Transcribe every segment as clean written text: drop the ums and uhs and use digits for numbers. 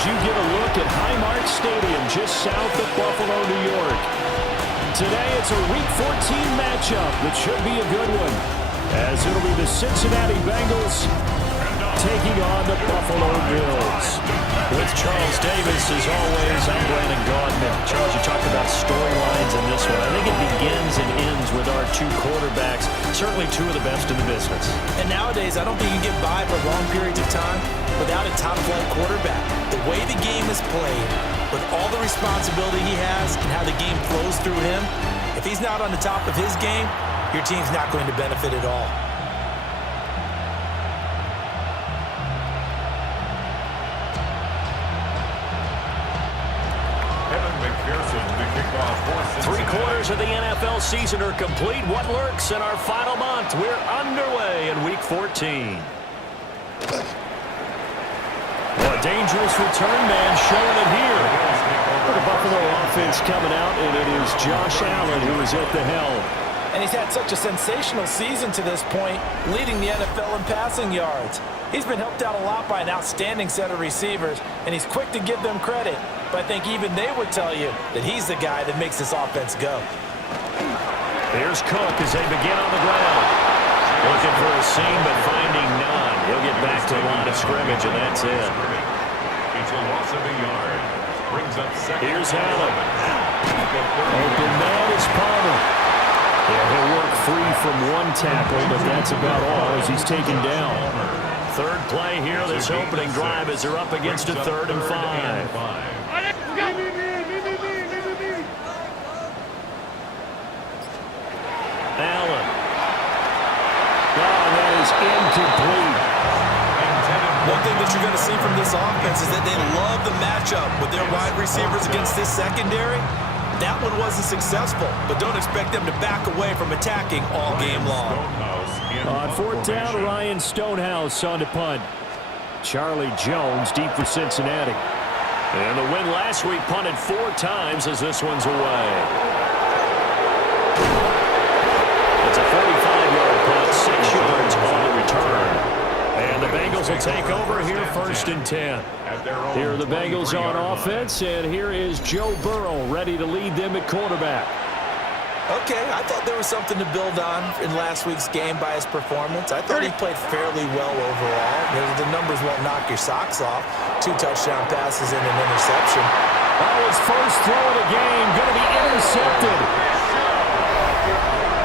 as you get a look at Highmark Stadium just south of Buffalo, New York. Today it's a Week 14 matchup that should be a good one, as it'll be the Cincinnati Bengals taking on the Buffalo Bills. With Charles Davis, as always, I'm Brandon Gaudman. Charles, you talked about storylines in this one. I think it begins and ends with our two quarterbacks, certainly two of the best in the business. And nowadays, I don't think you can get by for long periods of time without a top-flight quarterback. The way the game is played, with all the responsibility he has and how the game flows through him, if he's not on the top of his game, your team's not going to benefit at all. Three-quarters of the NFL season are complete. What lurks in our final month? We're underway in Week 14. Well, a dangerous return man showing it here. For the Buffalo offense coming out, and it is Josh Allen who is at the helm. And he's had such a sensational season to this point, leading the NFL in passing yards. He's been helped out a lot by an outstanding set of receivers, and he's quick to give them credit. But I think even they would tell you that he's the guy that makes this offense go. Here's Cook as they begin on the ground. Looking for a seam, but finding none. He'll get back to the line of scrimmage, and that's it. It's a loss of a yard. Brings up second. Here's Allen. Open man is Palmer. Yeah, he'll work free from one tackle, but that's about all as he's taken down. Third play here, this opening drive as they're up against a 3rd and 5. Allen. Oh, that is incomplete. One thing that you're going to see from this offense is that they love the matchup with their wide receivers against this secondary. That one wasn't successful, but don't expect them to back away from attacking all game long. On 4th down, Ryan Stonehouse on to punt. Charlie Jones deep for Cincinnati. And the win last week punted 4 times as this one's away. It's a 45-yard punt, 6 yards on the return. And the Bengals will take over here 1st and 10. Here are the Bengals on offense, and here is Joe Burrow ready to lead them at quarterback. Okay, I thought there was something to build on in last week's game by his performance. I thought he played fairly well overall. The numbers won't knock your socks off. 2 touchdown passes and an interception. Oh, his first throw of the game going to be intercepted.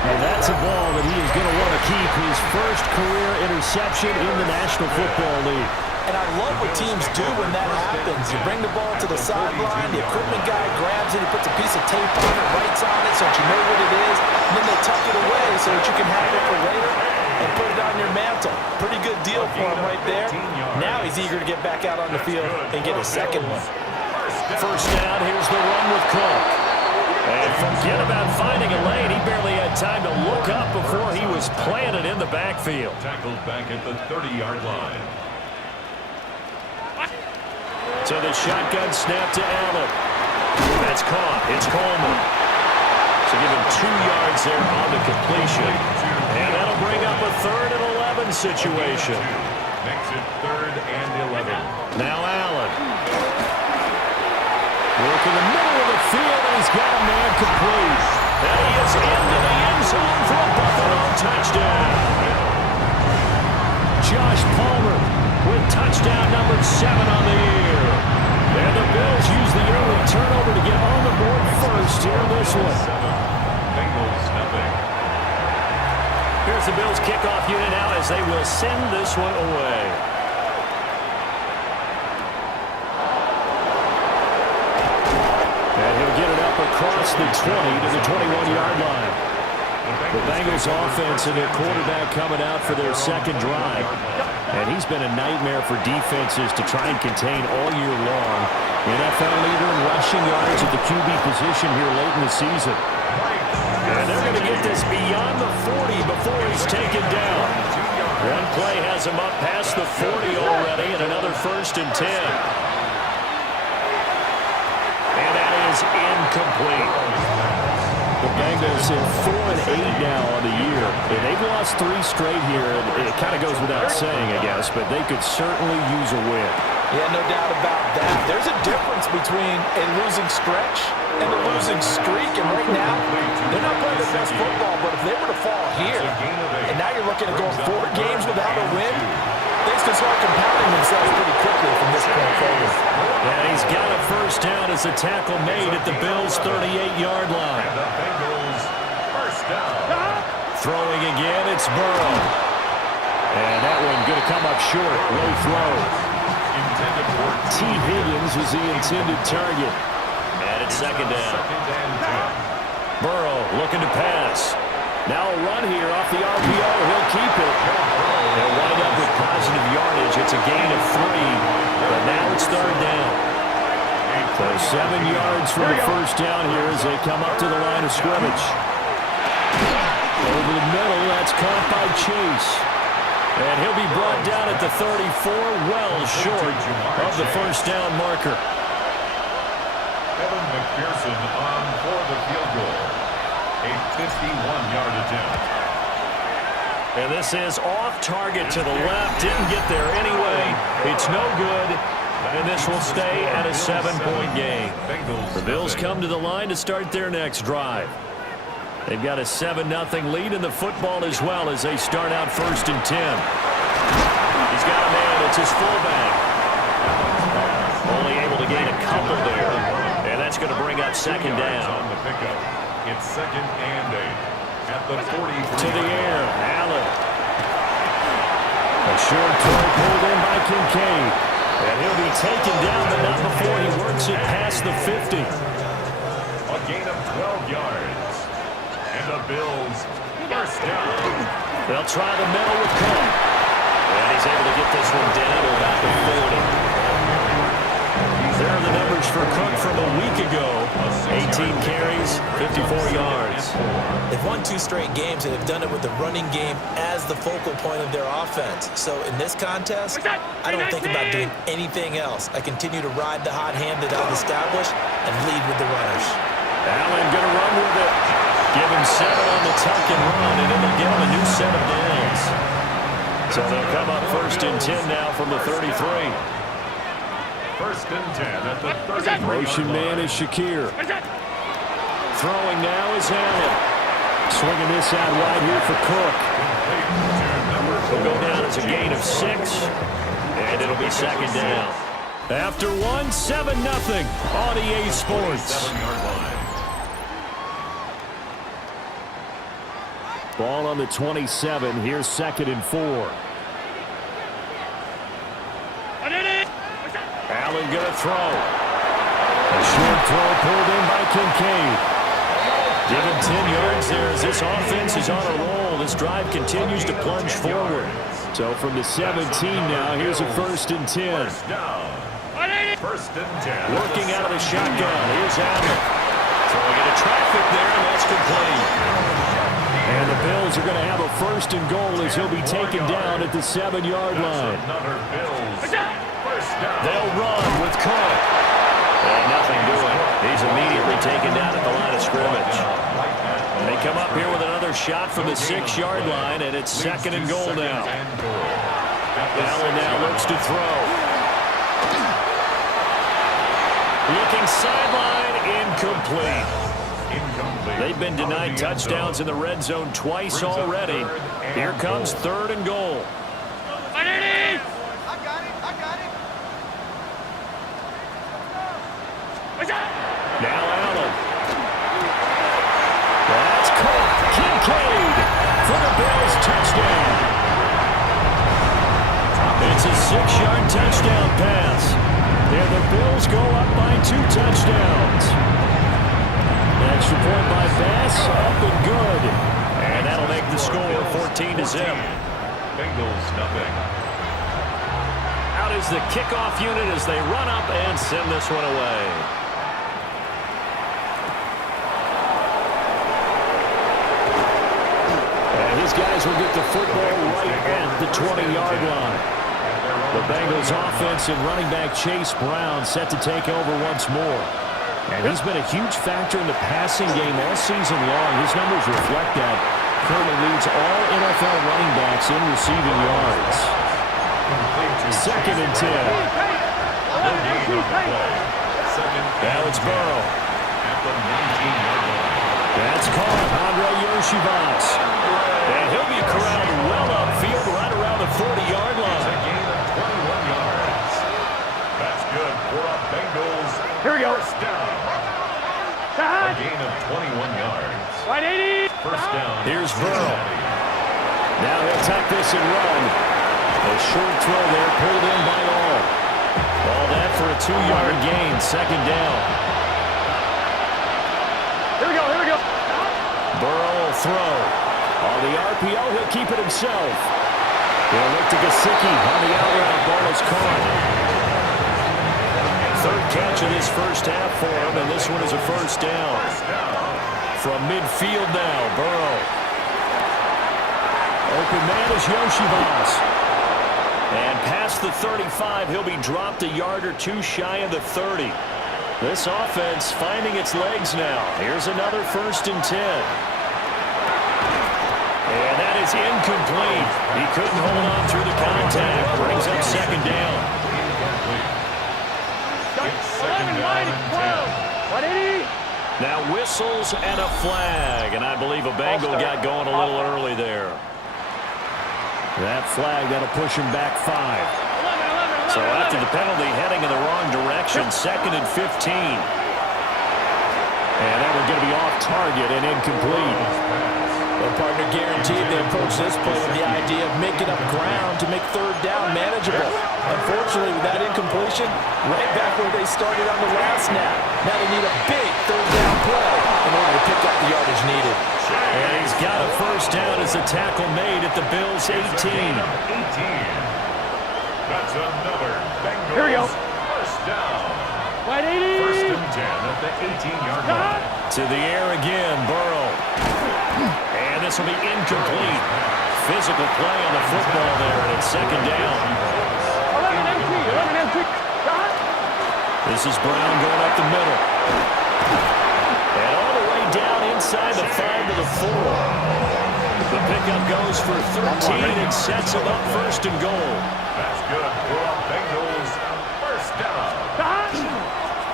And that's a ball that he is going to want to keep, his first career interception in the National Football League. And I love what teams do when that happens. You bring the ball to the sideline, the equipment guy grabs it, he puts a piece of tape on it, writes on it so that you know what it is, and then they tuck it away so that you can have it for later and put it on your mantle. Pretty good deal for him right there. Now he's eager to get back out on the field and get a second one. First down, here's the run with Cook. And forget about finding a lane. He barely had time to look up before he was planted in the backfield. Tackled back at the 30-yard line. So the shotgun snap to Allen. That's caught. It's Coleman. So give him 2 yards there on the completion. And that'll bring up a 3rd and 11 situation. Makes it 3rd and 11. Now Allen. Work in the middle of the field, and he's got a man complete. And he is into the end zone for a Buffalo touchdown. Josh Palmer with touchdown number 7 on the year. And the Bills use the early turnover to get on the board first here in this one. Bengals nothing. Here's the Bills kickoff unit now as they will send this one away. And he'll get it up across the 20 to the 21-yard line. The Bengals offense and their quarterback coming out for their second drive. And he's been a nightmare for defenses to try and contain all year long. NFL leader in rushing yards at the QB position here late in the season. And they're going to get this beyond the 40 before he's taken down. One play has him up past the 40 already, and another 1st and 10. And that is incomplete. The Bengals in 4-8 now on the year. And they've lost 3 straight here, and it kind of goes without saying, I guess, but they could certainly use a win. Yeah, no doubt about that. There's a difference between a losing stretch and a losing streak. And right now, they're not playing their best football, but if they were to fall here, and now you're looking at going 4 games without a win, things can start compounding themselves pretty quickly from this point forward. And he's got a first down as the tackle made at the Bills' 38-yard line. The Bengals first down. Throwing again, it's Burrow. And that one going to come up short. Low throw. Intended for T. Higgins was the intended target. And it's second down. second and 10. Burrow looking to pass. Now a run here off the RPO. He'll keep it. They'll wind up with positive yardage. It's a gain of 3. But now it's third down. So 7 yards from the first down here as they come up to the line of scrimmage. Over the middle, that's caught by Chase. And he'll be brought down at the 34, well short of the first down marker. Evan McPherson on for the field goal. A 51-yard attempt. And this is off target to the left. Didn't get there anyway. It's no good. And this will stay at a 7-point game. The Bills come to the line to start their next drive. They've got a 7-0 lead in the football as well as they start out first and 10. He's got a man. It's his fullback. Only able to gain a couple there. And that's going to bring up second down. On the pickup. It's second and 8 at the 43. To the air, Allen. A short throw pulled in by Kincaid. And he'll be taken down, but not before he works it past the 50. A gain of 12 yards. And the Bills first down. They'll try the middle with Cook. And he's able to get this one down to about the 40. There are the numbers for Cook from a week ago. 18 carries, 54 yards. They've won 2 straight games, and they've done it with the running game as the focal point of their offense. So in this contest, I don't think about doing anything else. I continue to ride the hot hand that I've established and lead with the runners. Allen going to run with it. Give him 7 on the tuck and run, and it'll give him a new set of downs. So they'll come up first and 10 now from the 33. First and 10 at the 33. Motion man is Shakir. Throwing now is Allen. Swinging this out wide here for Cook. Will go down as a gain of 6. And it'll be second down. After 1, 7-0 on EA Sports. 7-yard line. Ball on the 27. Here's second and 4. Allen going to throw. A short throw pulled in by Kincaid. Given 10 yards there as this offense is on a roll. This drive continues to plunge forward. So from the 17 now, here's a first and 10. First down. First and 10. Working out of the shotgun. Here's Allen. Throwing into traffic there, and that's complete. And the Bills are going to have a first and goal as he'll be taken down at the 7-yard line. Another Bills. First down. They'll run with Cook. And nothing doing. He's immediately taken down at the line of scrimmage. They come up here with another shot from the 6-yard line, and it's second and goal now. Allen now looks to throw. Looking sideline, incomplete. They've been denied touchdowns in the red zone twice already. Here comes third and goal. Now Allen. That's Cook. Kincaid for the Bills touchdown. It's a 6-yard touchdown pass. And the Bills go up by 2 touchdowns. Extra point by Bass, up and good. And that'll make the score 14-0. Bengals nothing. Out is the kickoff unit as they run up and send this one away. And his guys will get the football right at the 20-yard line. The Bengals offense and running back Chase Brown set to take over once more. And he's been a huge factor in the passing game all season long. His numbers reflect that. Currently leads all NFL running backs in receiving yards. Second and 10. gain on the play. Second Now it's Burrow. at the 19-yard line. That's caught. Andre Yoshivas. And he'll be corralled well upfield right around the 40-yard It's a line. gain of 21 yards. That's good for a Bengals. Here we go. First down. A gain of 21 yards. Right 80. First down. Here's Burrow. Now he'll tuck this and run. A short throw there pulled in by all. All that for a 2-yard gain. Second down. Here we go. Here we go. Burrow will throw. On the RPO, he'll keep it himself. He'll look to Gesicki on the out route. Ball is caught. Third catch of this first half for him, and this one is a first down. From midfield now, Burrow. Open man is Yoshivas. And past the 35, he'll be dropped a yard or two shy of the 30. This offense finding its legs now. Here's another 1st and 10. And that is incomplete. He couldn't hold on through the contact. Brings up second down. It's second down and 10. 180. Now whistles and a flag. And I believe a Bengal got going a little early there. That flag, that'll push him back 5. So after the penalty, heading in the wrong direction, 2nd and 15. And that one's going to be off target and incomplete. Well, partner, guaranteed they approach this play with the idea of making up ground to make third down manageable. Unfortunately, with that incompletion, right back where they started on the last snap. Now they need a big third down play in order to pick up the yardage needed. And he's got a first down as the tackle made at the Bills' 18. 18. That's another Bengals. Here we go. First down. 180. First and 10 at the 18-yard line. To the air again, Burrow. And this will be incomplete. Physical play on the football there, and it's second down. 11 empty. 11 empty. This is Brown going up the middle. And all the way down inside the 5 to the 4. The pickup goes for 13 and sets him up 1st and goal. That's good for a Bengals. First down.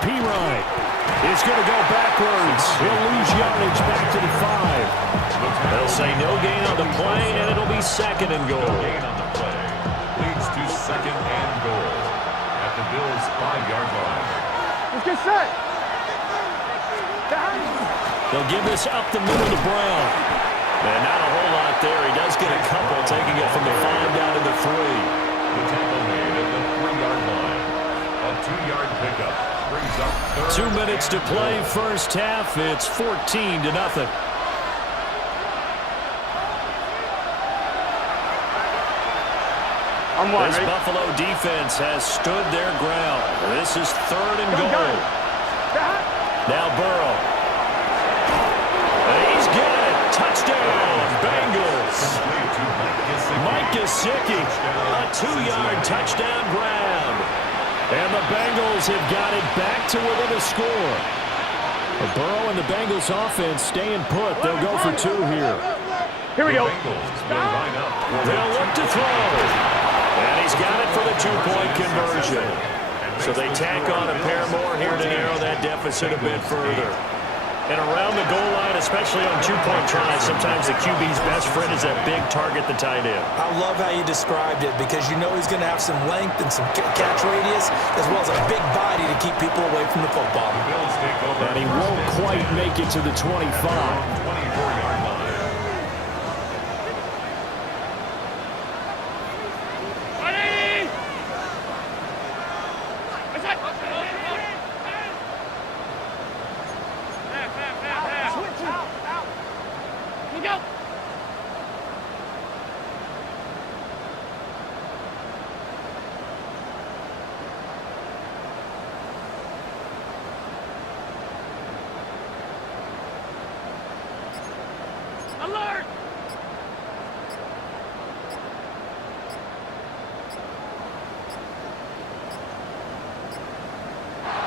P-Ryan is going to go backwards. He'll lose yardage back to the 5. They'll say no gain on the play, and it'll be 2nd and goal. Gain on the play. Leads to second and goal at the Bills' 5-yard line. Let's get set. They'll give this up the middle to Brown. And not a whole lot there. He does get a couple, taking it from the 5 down to the 3. The tackle made at the 3-yard line. A 2-yard pickup brings up third. 2 minutes to play first half. It's 14-0. I'm one. This Ready? Buffalo defense has stood their ground. This is 3rd and goal. Now Burrow. And he's got it. Touchdown, Bengals. Mike Gesicki, a 2-yard touchdown grab. And the Bengals have got it back to within a score. Burrow and the Bengals offense staying put. They'll go for 2 here. Here we go. Bengals will line up. They'll look to throw. And he's got it for the 2-point conversion. So they tack on a pair more here to narrow that deficit a bit further. And around the goal line, especially on 2-point tries, sometimes the QB's best friend is that big target, the tight end. I love how you described it because you know he's going to have some length and some catch radius as well as a big body to keep people away from the football. Bills take over. And he won't quite make it to the 25. 24-yard line. Alert!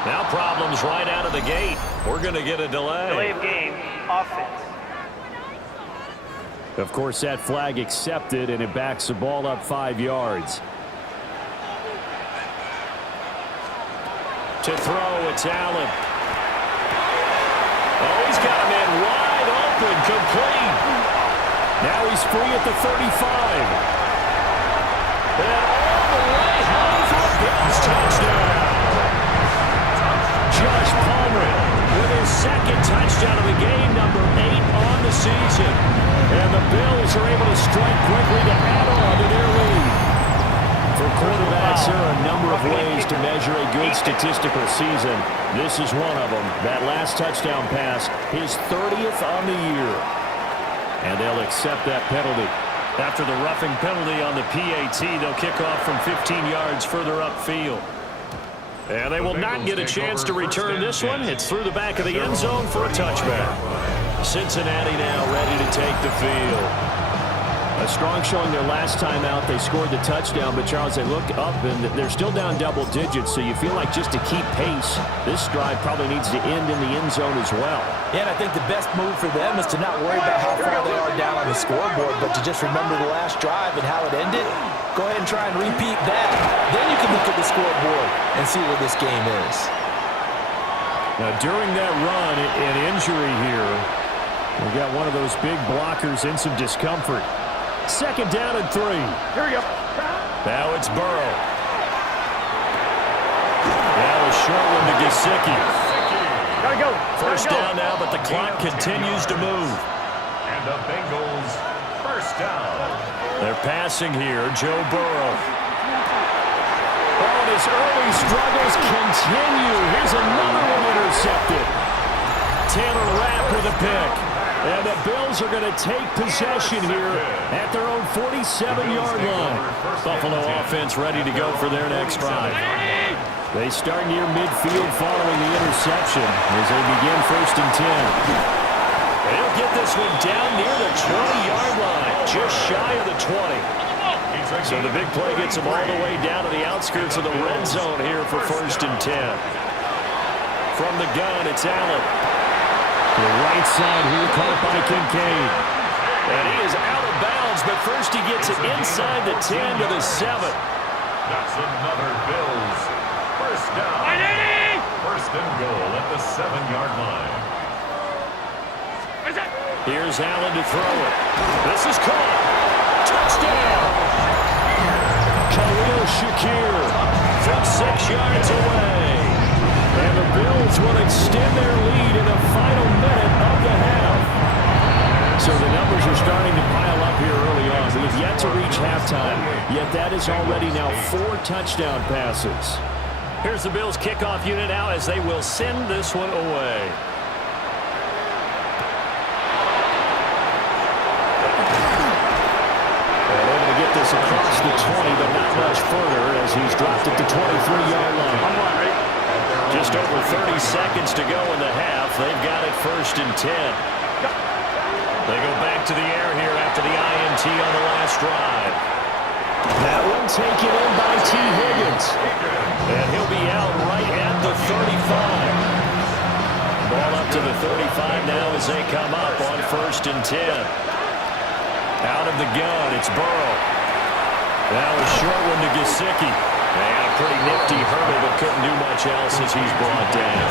Now problems right out of the gate. We're going to get a delay. Delay of game, offense. Of course, that flag accepted, and it backs the ball up 5 yards. To throw, it's Allen. Oh, he's got a man wide open, complete. Now he's free at the 35. And all the way home for a Bills touchdown. Josh Palmer with his second touchdown of the game, number 8 on the season. And the Bills are able to strike quickly to add on to their lead. For quarterbacks, there are a number of ways to measure a good statistical season. This is one of them. That last touchdown pass, his 30th on the year. And they'll accept that penalty. After the roughing penalty on the PAT, they'll kick off from 15 yards further upfield. And they will not get a chance to return this one. It's through the back of the end zone for a touchback. Cincinnati now ready to take the field. A strong showing their last time out. They scored the touchdown, but Charles, they look up and they're still down double digits, so you feel like just to keep pace, this drive probably needs to end in the end zone as well. Yeah, and I think the best move for them is to not worry about how far they are down on the scoreboard, but to just remember the last drive and how it ended. Go ahead and try and repeat that. Then you can look at the scoreboard and see where this game is. Now, during that run, an injury here, we got one of those big blockers in some discomfort. Second down and 3. Here we go. Now it's Burrow. Now a short one to Gesicki. Gotta go. First down now, but the clock continues to move. And the Bengals first down. They're passing here, Joe Burrow. Oh, and his early struggles continue. Here's another one intercepted. Taylor Rapp with a pick. And the Bills are going to take possession here at their own 47-yard line. Buffalo offense ready to go for their next drive. They start near midfield following the interception as they begin first and 10. They'll get this one down near the 20-yard line, just shy of the 20. So the big play gets them all the way down to the outskirts of the red zone here for first and 10. From the gun, it's Allen. The right side here caught by Kincaid. And he is out of bounds, but first he gets it inside the 10 to the 7. That's another Bills. First down. First and goal at the 7-yard line. Here's Allen to throw it. This is caught. Touchdown. Khalil Shakir from 6 yards away. And the Bills will extend their lead in the final minute of the half. So the numbers are starting to pile up here early on. We have yet to reach halftime, yet that is already now 4 touchdown passes. Here's the Bills kickoff unit now as they will send this one away. They're able to get this across the 20, but not much further as he's dropped it to 23-yard line. Just over 30 seconds to go in the half. They've got it first and 10. They go back to the air here after the INT on the last drive. That one taken in by T. Higgins. And he'll be out right at the 35. Ball up to the 35 now as they come up on first and 10. Out of the gun, it's Burrow. Now a short one to Gesicki. They had a pretty nifty hurdle, but couldn't do much else as he's brought down.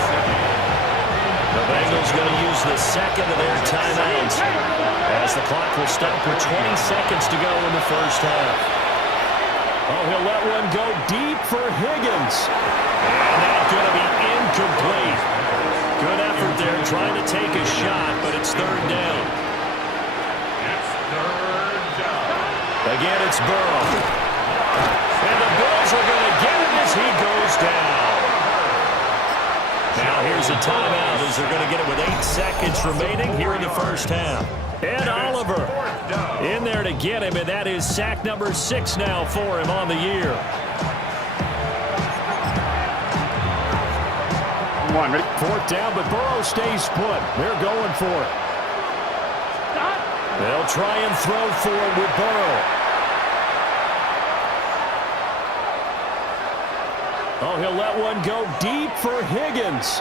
The Bengals going to use the second of their timeouts as the clock will stop with 20 seconds to go in the first half. Oh, he'll let one go deep for Higgins. And that's going to be incomplete. Good effort there trying to take a shot, but it's third down. It's third down. Again, it's Burrow. And the Bills are going to get it as he goes down. Now here's a timeout as they're going to get it with 8 seconds remaining here in the first half. And Oliver in there to get him, and that is sack number 6 now for him on the year. Come on, ready? Fourth down, but Burrow stays put. They're going for it. They'll try and throw for it with Burrow. Oh, he'll let one go deep for Higgins.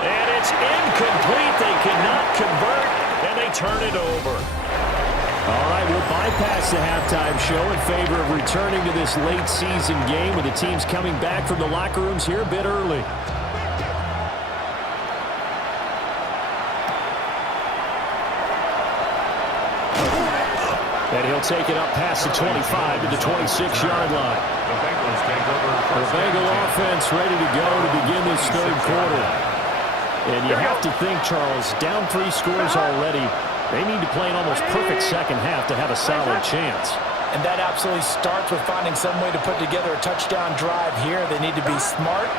And it's incomplete. They cannot convert, and they turn it over. All right, we'll bypass the halftime show in favor of returning to this late season game with the teams coming back from the locker rooms here a bit early. And he'll take it up past the 25 to the 26-yard line. The Bengals take over. The Bengal offense ready to go to begin this third quarter. And you have to think, Charles, down 3 scores already. They need to play an almost perfect second half to have a solid chance. And that absolutely starts with finding some way to put together a touchdown drive here. They need to be smart,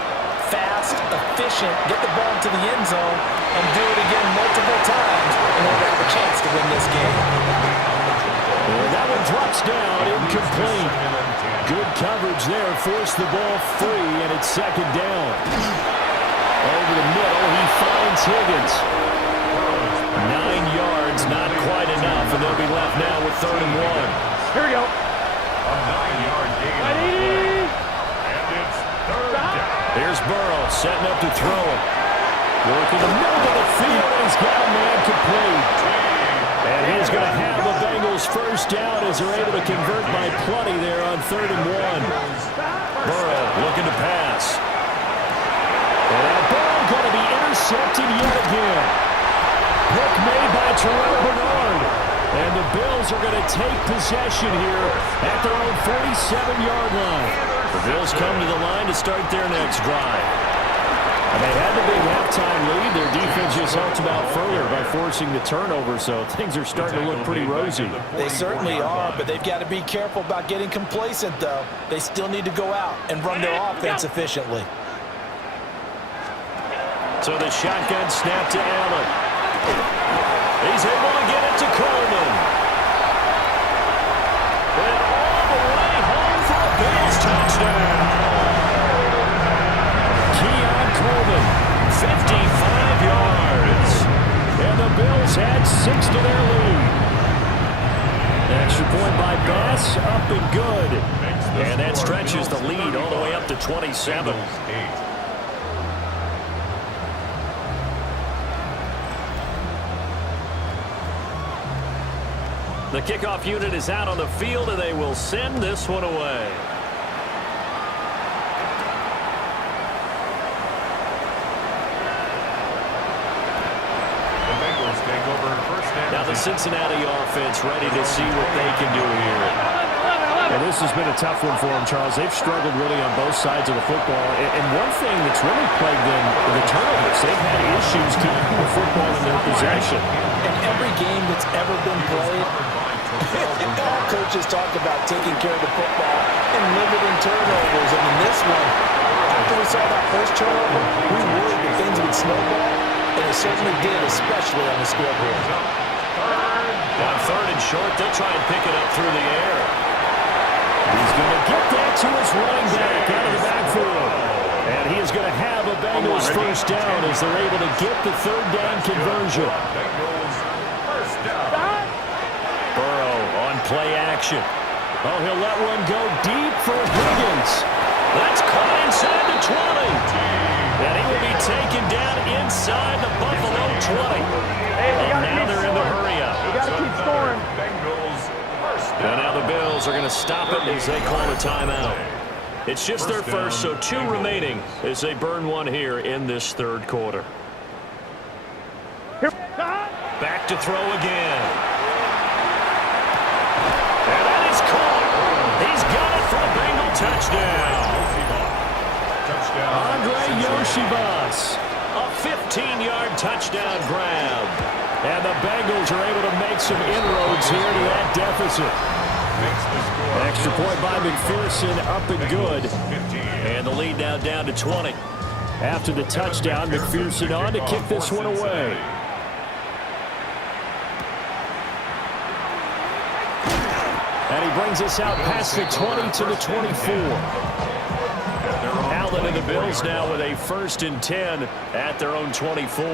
fast, efficient, get the ball to the end zone, and do it again multiple times in order to have a chance to win this game. And that one drops down, incomplete. Good coverage there, forced the ball free, and it's second down. Over the middle, he finds Higgins. 9 yards, not quite enough, and they'll be left now with 3rd and 1. Here we go. A 9-yard gain. And it's 3rd down. Here's Burrow setting up to throw it. Working the middle of the field, and he's got a man complete. And he's going to have the Bengals first down as they're able to convert by plenty there on 3rd and 1. Burrow looking to pass. And that ball going to be intercepted yet again. Pick made by Terrell Bernard. And the Bills are going to take possession here at their own 47-yard line. The Bills come to the line to start their next drive. And they had the big halftime lead. Their defense just helped them out further by forcing the turnover, so things are starting to look pretty rosy. They certainly are, but they've got to be careful about getting complacent, though. They still need to go out and run their offense efficiently. So the shotgun snap to Allen. He's able to get it to Coleman. And all the way home for a Bills touchdown. Coleman, 55 yards. And the Bills add 6 to their lead. Extra point by Bass, up and good. And that stretches the lead all the way up to 27. The kickoff unit is out on the field, and they will send this one away. Now the Cincinnati offense ready to see what they can do here. And this has been a tough one for them, Charles. They've struggled really on both sides of the football. And one thing that's really plagued them, the turnovers. They've had issues keeping the football in their possession. In every game that's ever been played, all coaches talk about taking care of the football and limiting turnovers. And in this one, after we saw that first turnover, we worried that things would snowball. And it certainly did, especially on the scoreboard. On 3rd and short, they'll try and pick it up through the air. He's going to get that to his running back out of the backfield. And he is going to have a Bengals first down as they're able to get the 3rd down conversion. Bengals first down. Burrow on play action. Oh, he'll let one go deep for Higgins. That's caught inside the 20. And he will be taken down inside the Buffalo 20. And now they're in the hurry-up. You got to keep scoring. And now the Bills are going to stop it as they call a timeout. It's just their first, so 2 remaining as they burn one here in this 3rd quarter. Back to throw again. And that is caught. He's got it for a Bengal touchdown. Andre Yoshibas, a 15-yard touchdown grab. And the Bengals are able to make some inroads here to that deficit. Extra point by McPherson, up and good. And the lead now down to 20. After the touchdown, McPherson on to kick this one away. And he brings us out past the 20 to the 24. Allen and the Bills now with a 1st and 10 at their own 24.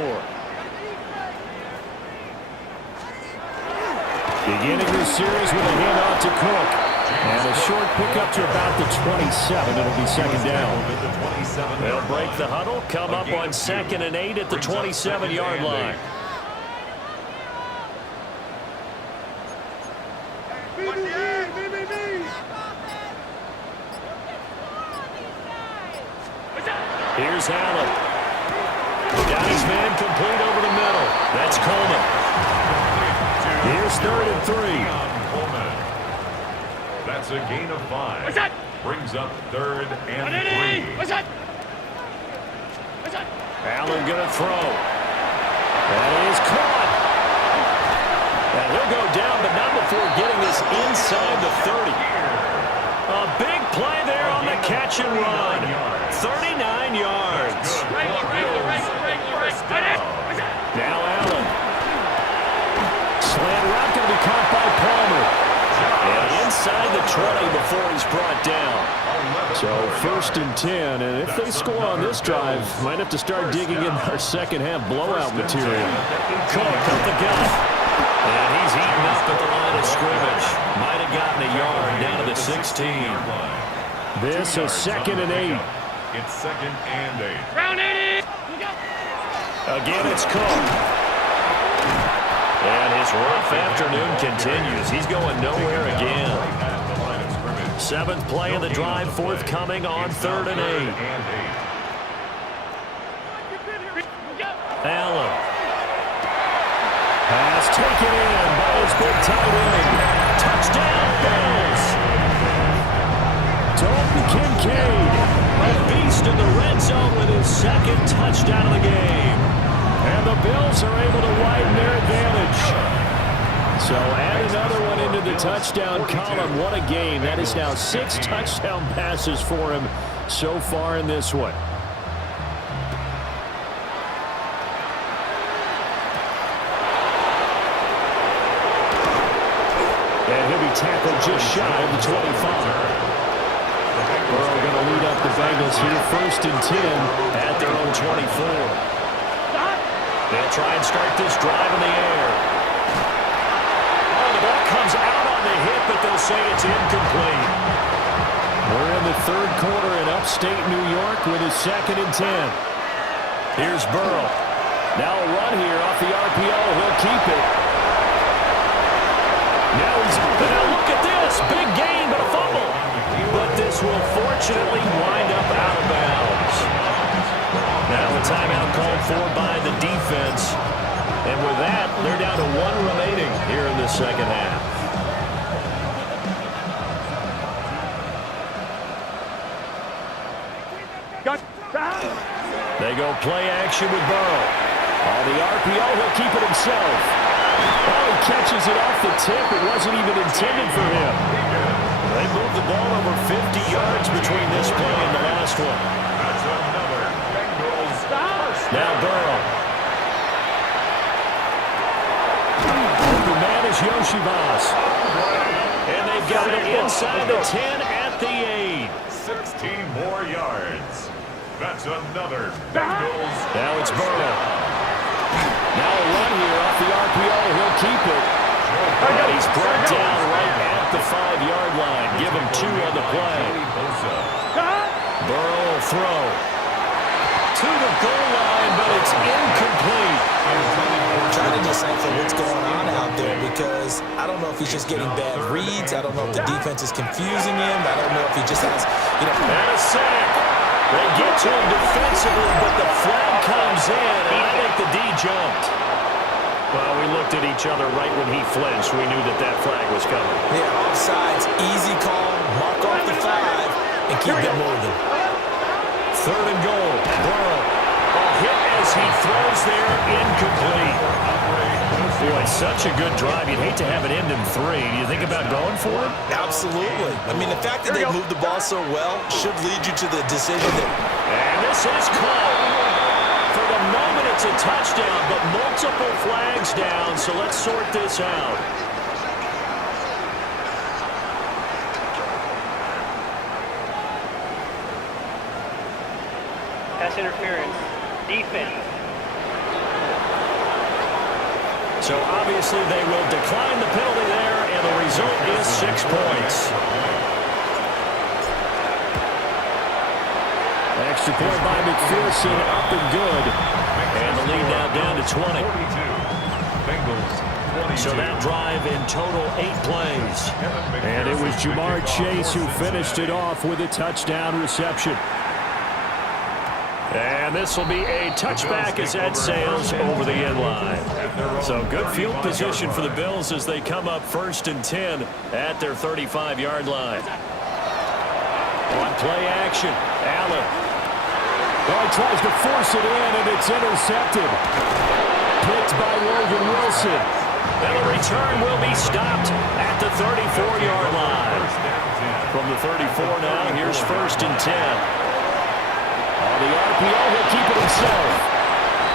Beginning this series with a handoff to Cook. And a short pickup to about the 27. It'll be second down. They'll break the huddle, come up on 2nd and 8 at the 27-yard line. Here's Allen. Got his man complete over the middle. That's Coleman. Here's 3rd and 3. That's a gain of 5. What's that? Brings up 3rd and 3. What's that? What's that? Allen going to throw. That is caught. And he'll go down, but not before getting this inside the 30. A big play there on the catch and run. 39 yards. Now Allen. Slant route going to be caught by Palmer. And inside the 20 before he's brought down. So 1st and 10, and if they score on this drive, might have to start digging in our second half blowout material. Cook up the gut. And he's eaten up at the line of scrimmage. Might have gotten a yard down to the 16. This is 2nd and 8. It's 2nd and 8. Round 80. Again, it's Cook. And his rough afternoon continues. He's going nowhere again. 7th play of the drive forthcoming on 3rd and 8. Allen. Pass taken in by his big tight end. Touchdown, Bills. Dalton Kincaid. A beast in the red zone with his 2nd touchdown of the game. And the Bills are able to widen their advantage. So add another one into the touchdown column. What a game. That is now 6 touchdown passes for him so far in this one. And he'll be tackled just shy of the 25. Burrow going to lead up the Bengals here. 1st and 10 at their own 24. They'll try and start this drive in the air. Oh, the ball comes out on the hit, but they'll say it's incomplete. We're in the 3rd quarter in upstate New York with a 2nd and 10. Here's Burrow. Now a run here off the RPO. He'll keep it. Now look at this. Big gain, but a fumble. But this will fortunately wind up out of bounds. Now a timeout called for by the defense. And with that, they're down to 1 remaining here in the 2nd half. They go play action with Burrow. On the RPO, he'll keep it himself. Oh, he catches it off the tip. It wasn't even intended for him. They moved the ball over 50 yards between this play and the last one. That's another Bengals first. Now Burrow. The man is Yoshibas. And they've got it inside the 10 at the 8. 16 more yards. That's another Bengals. Now it's Burrow. Now a run here off the RPO. He'll keep it. And he's brought down right at the 5-yard line. Give him 2 on the play. Burrow will throw to the goal line, but it's incomplete. I'm trying to decipher what's going on out there because I don't know if he's just getting bad reads. I don't know if the defense is confusing him. I don't know if he just has, And a sack. They get to him defensively, but the flag comes in, and I think the D jumped. Well, we looked at each other right when he flinched. We knew that that flag was coming. Yeah, offsides, easy call, mark off the 5, and keep it moving. 3rd and goal. Burrow. A hit as he throws there, incomplete. Boy, such a good drive. You'd hate to have it end in 3. Do you think about going for it? Absolutely. I mean, the fact that they moved the ball so well should lead you to the decision that... And this is called. For the moment, it's a touchdown, but multiple flags down, so let's sort this out. Pass interference. Defense. So obviously they will decline the penalty there, and the result is 6 points. Extra point by McPherson, up and good. And the lead now down to 20. Bengals 22. So that drive in total 8 plays. And it was Jamar Chase who finished it off with a touchdown reception. And this will be a touchback as that sails over the end line. So good field position for the Bills as they come up 1st and 10 at their 35-yard line. On play action, Allen. Oh, he tries to force it in, and it's intercepted. Picked by Logan Wilson. And the return will be stopped at the 34-yard line. From the 34 now, here's 1st and 10. On the RPO, he'll keep it himself.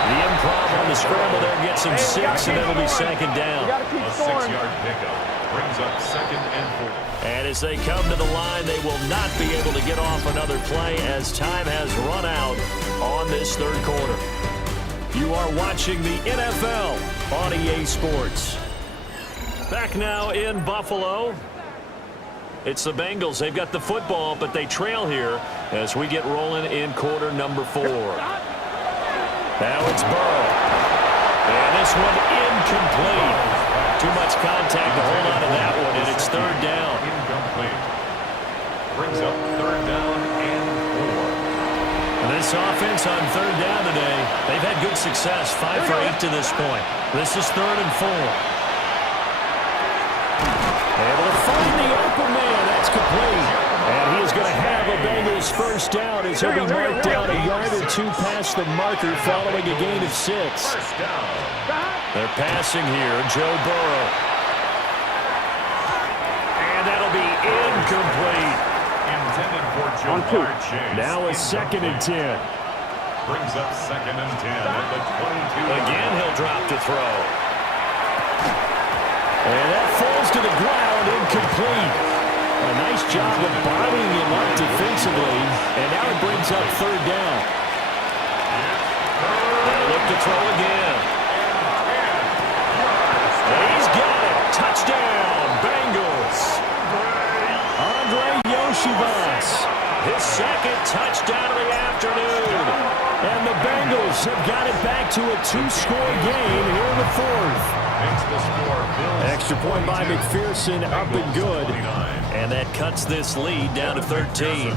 The improv on the scramble there gets him 6, and it'll be 2nd down. A 6-yard pickup brings up 2nd and 4. And as they come to the line, they will not be able to get off another play as time has run out on this 3rd quarter. You are watching the NFL on EA Sports. Back now in Buffalo. It's the Bengals. They've got the football, but they trail here as we get rolling in quarter number 4. Now it's Burrow. And this one incomplete. Too much contact to hold on to that one, and it's 3rd down. Incomplete. Brings up 3rd down and 4. And this offense on 3rd down today, they've had good success, 5 for 8 to this point. This is 3rd and 4. Able to find the open man. That's complete. And he is going to have a Bengals 1st down as he'll be marked down a yard or 2 past the marker following a gain of 6. First down. They're passing here, Joe Burrow. And that'll be incomplete. Intended for Jamar Chase. Now a 2nd and 10. Brings up 2nd and 10 at the 22. Again, he'll drop to throw. And that falls to the ground, incomplete. A nice job of bodying him up defensively. And now it brings up 3rd down. They'll look to throw again. He's got it. Touchdown, Bengals. Andre Yoshivas. His 2nd touchdown of the afternoon. And the Bengals have got it back to a 2-score game here in the 4th. Makes the score. Bills Extra point by McPherson, up and good. And that cuts this lead down to 13.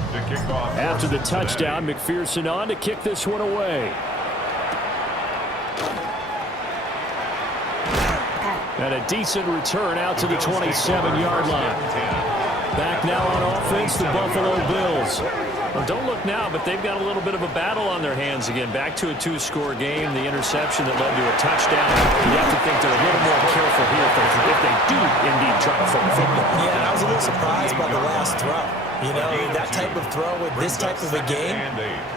After the touchdown, McPherson on to kick this one away. And a decent return out to the 27-yard line. Back now on offense, the Buffalo Bills. Well, don't look now, but they've got a little bit of a battle on their hands again. Back to a 2-score game. The interception that led to a touchdown. You have to think they're a little more careful here if they do indeed try to throw the football. Yeah, and I was a little surprised by the last throw. You know, that type of throw with this type of a game,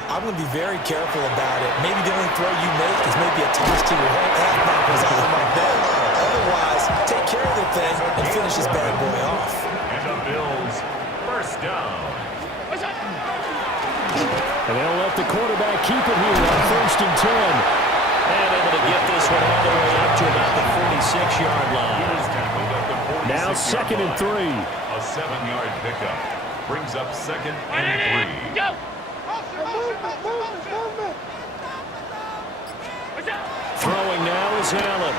I'm going to be very careful about it. Maybe the only throw you make is maybe a toss to your halfback was out of my bed. Otherwise, take care of the thing and finish this bad boy off. And the Bills, 1st down. And they'll let the quarterback keep it here on 1st and 10. And able to get this one all the way up to about the 46-yard line. Now 2nd and 3. A 7-yard pickup. Brings up 2nd and 3. Go! Throwing now is Allen.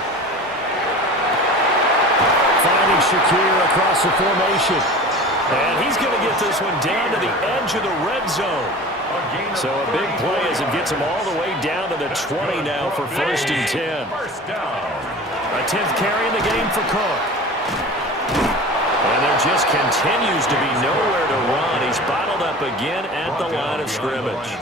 Finding Shakir across the formation. And he's going to get this one down to the edge of the red zone. So a big play as it gets him all the way down to the 20 now for 1st and 10. First down. A 10th carry in the game for Cook. And there just continues to be nowhere to run. He's bottled up again at the line of scrimmage.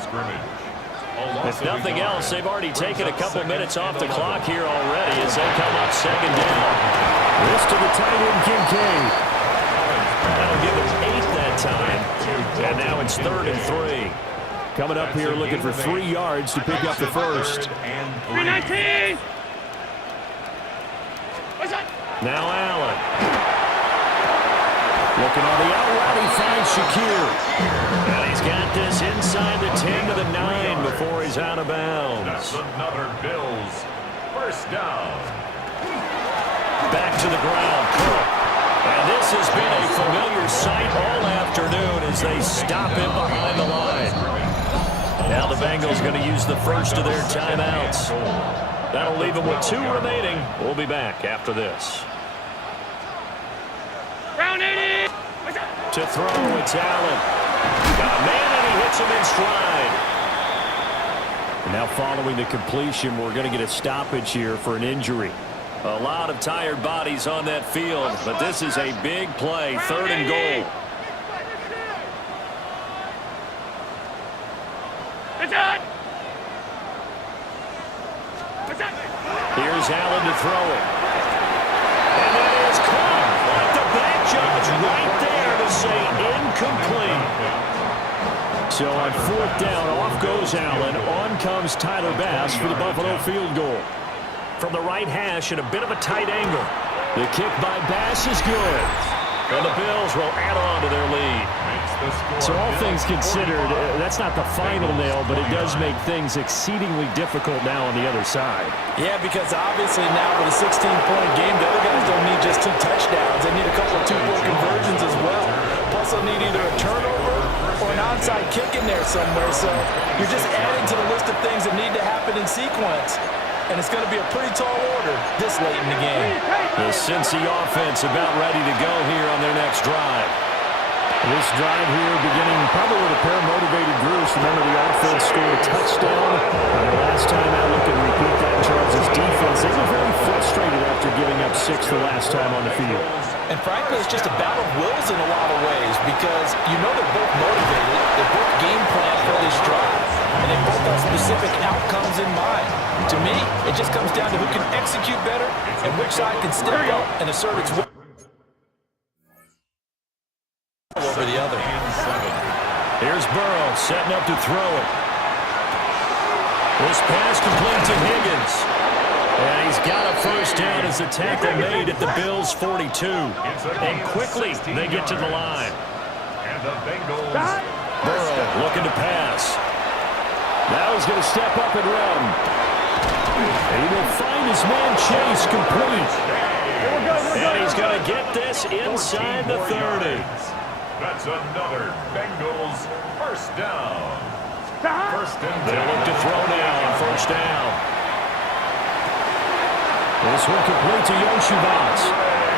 If nothing else, they've already taken a couple minutes off the clock here already as they come up 2nd down. This to the tight end, Kincaid. That'll give him 8 that time. And now it's 3rd and 3. Coming up here looking for 3 yards to pick up the 1st. 319! What's that? Now Allen. Looking on the out route, he finds Shakir. And he's got this inside the 10 to the 9 before he's out of bounds. That's another Bills. 1st down. Back to the ground. Cook. And this has been a familiar sight all afternoon as they stop him behind the line. Now the Bengals going to use the first of their timeouts. That'll leave them with 2 remaining. We'll be back after this. Round 80! To throw, it's Allen. Got a man and he hits him in stride. And now following the completion, we're going to get a stoppage here for an injury. A lot of tired bodies on that field, but this is a big play, 3rd and goal. Here's Allen to throw it. And that is caught. Like the back judge right there to say incomplete. So on 4th down, off goes Allen. On comes Tyler Bass for the Buffalo field goal. From the right hash at a bit of a tight angle. The kick by Bass is good. And the Bills will add on to their lead. So all things considered, that's not the final nail, but it does make things exceedingly difficult now on the other side. Yeah, because obviously now with a 16-point game, the other guys don't need just 2 touchdowns. They need a couple of 2-point conversions as well. Plus they'll need either a turnover or an onside kick in there somewhere. So you're just adding to the list of things that need to happen in sequence. And it's going to be a pretty tall order this late in the game. The Cincy offense about ready to go here on their next drive. This drive here beginning probably with a pair of motivated groups. Remember, the offense scored a touchdown on their last time out. Look and repeat that in Chargers defense. They were very frustrated after giving up 6 the last time on the field. And frankly, it's just a battle of wills in a lot of ways because you know they're both motivated. They're both game planned for this drive. And they both have specific outcomes in mind. To me, it just comes down to who can execute better and which side can step up and assert its will over the other. Here's Burrow setting up to throw it. This pass complete to Higgins. And he's got a 1st down as the tackle made at the Bills' 42. And quickly they get to the line. And the Bengals. Burrow looking to pass. Now he's going to step up and run. And he will find his man Chase complete. And he's going to get this inside the 30. That's another Bengals 1st down. 1st and 10. They look to throw down, 1st down. This one complete to Yoshivas.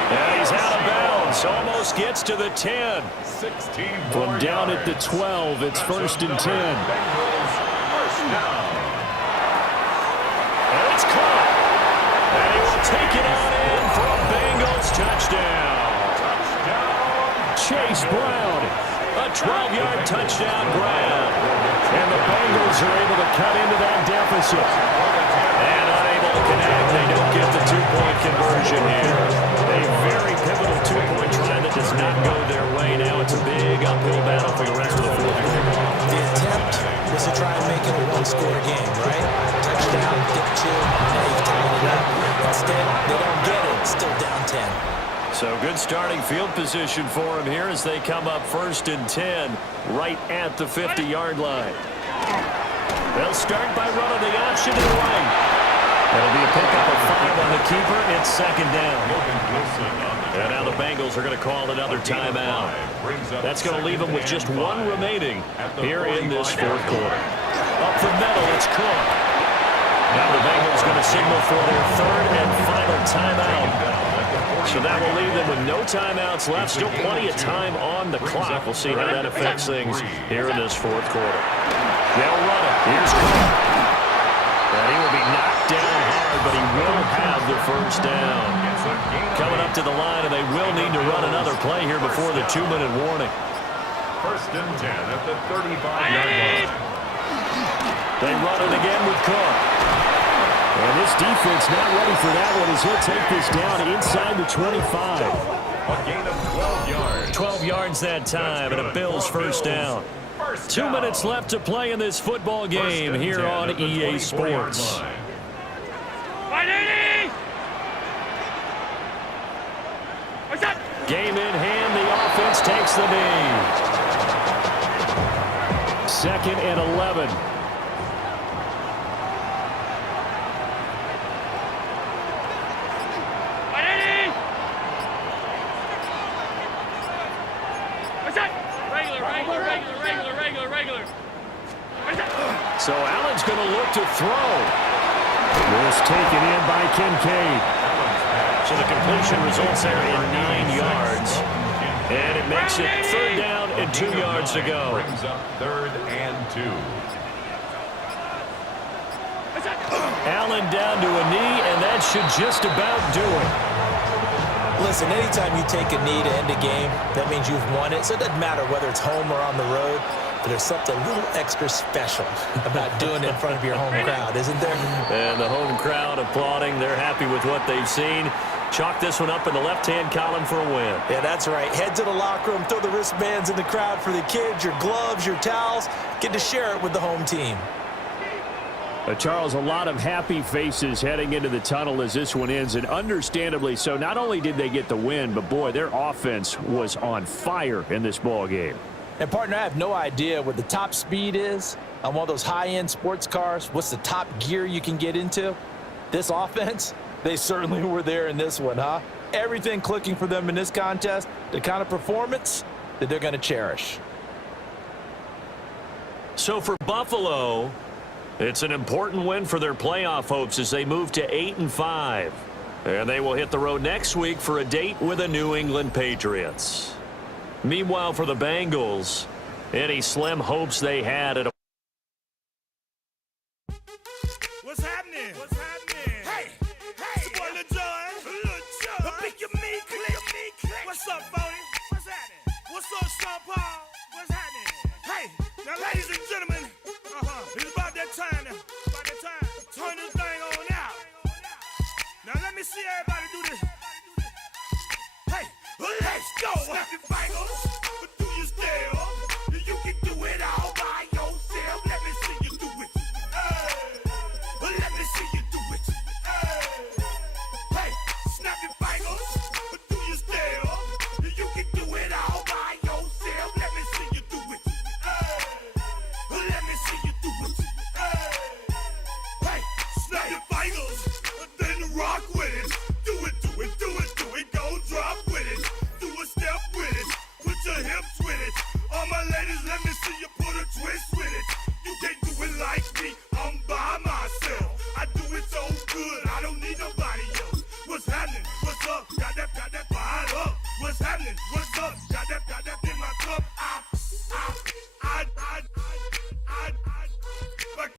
And he's out of bounds. Almost gets to the 10. 16 From down at the 12, it's 1st and 10. Bengals 1st down. And it's caught. And he will take it on in for a Bengals touchdown. Chase Brown. A 12-yard touchdown grab. And the Bengals are able to cut into that deficit. And unable to connect. They don't get the 2-point conversion here. A very pivotal 2-point try that does not go their way. Now it's a big uphill battle for the rest of the 4th quarter. The attempt was to try and make it a 1-score game, right? Touchdown, get 2, now you've tied it up. Instead, they don't get it. Still down 10. So good starting field position for him here as they come up 1st and 10 right at the 50-yard line. They'll start by running the option to the right. That'll be a pickup of 5 on the keeper. It's 2nd down. And now the Bengals are going to call another timeout. That's going to leave them with just 1 remaining here in this 4th quarter. Up the middle, it's Cook. Now the Bengals going to signal for their 3rd and final timeout. So that will leave them with no timeouts left. Still plenty of time on the clock. We'll see how that affects things here in this 4th quarter. They'll run it. Here's Cook. And he will be knocked down hard, but he will have the 1st down. Coming up to the line, and they will need to run another play here before the 2-minute warning. 1st and 10 at the 35-yard line. They run it again with Cook. And this defense not ready for that one as he'll take this down inside the 25. A gain of 12 yards. 12 yards that time, and a Bills 1st down. 2 minutes left to play in this football game here on EA Sports. Game in hand, the offense takes the lead. 2nd and 11. Regular. So Allen's going to look to throw. This taken in by Kincaid. So the completion results there in 9 yards. And it makes it 3rd down and 2 yards to go. Brings up 3rd and 2. Allen down to a knee, and that should just about do it. Listen, anytime you take a knee to end a game, that means you've won it. So it doesn't matter whether it's home or on the road, but there's something a little extra special about doing it in front of your home crowd, isn't there? And the home crowd applauding. They're happy with what they've seen. Chalk this one up in the left-hand column for a win. Yeah, that's right. Head to the locker room, throw the wristbands in the crowd for the kids, your gloves, your towels. Get to share it with the home team. Charles, a lot of happy faces heading into the tunnel as this one ends, and understandably so. Not only did they get the win, but, boy, their offense was on fire in this ball game. And, partner, I have no idea what the top speed is on one of those high-end sports cars. What's the top gear you can get into? This offense, they certainly were there in this one, huh? Everything clicking for them in this contest, the kind of performance that they're going to cherish. So for Buffalo, it's an important win for their playoff hopes as they move to 8-5. And they will hit the road next week for a date with the New England Patriots. Meanwhile, for the Bengals, any slim hopes they had at a What's happening? What's happening? Hey, it's your boy Lil Jon. The Pick Your Me Click. What's up, Bodie? What's happening? What's up, Sean Paul? What's happening? Hey, now, ladies and gentlemen, it's about that time. Turn this thing on out. Now, let me see everybody do this. Hey, let's go. Snap your fingers, but do you still? You can do it all by yourself. Let me see you do it. Let me see you do it. Hey, snap your fingers, but do you still? You can do it all by yourself. Let me see you do it. Let me see you do it. Hey, snap your fingers.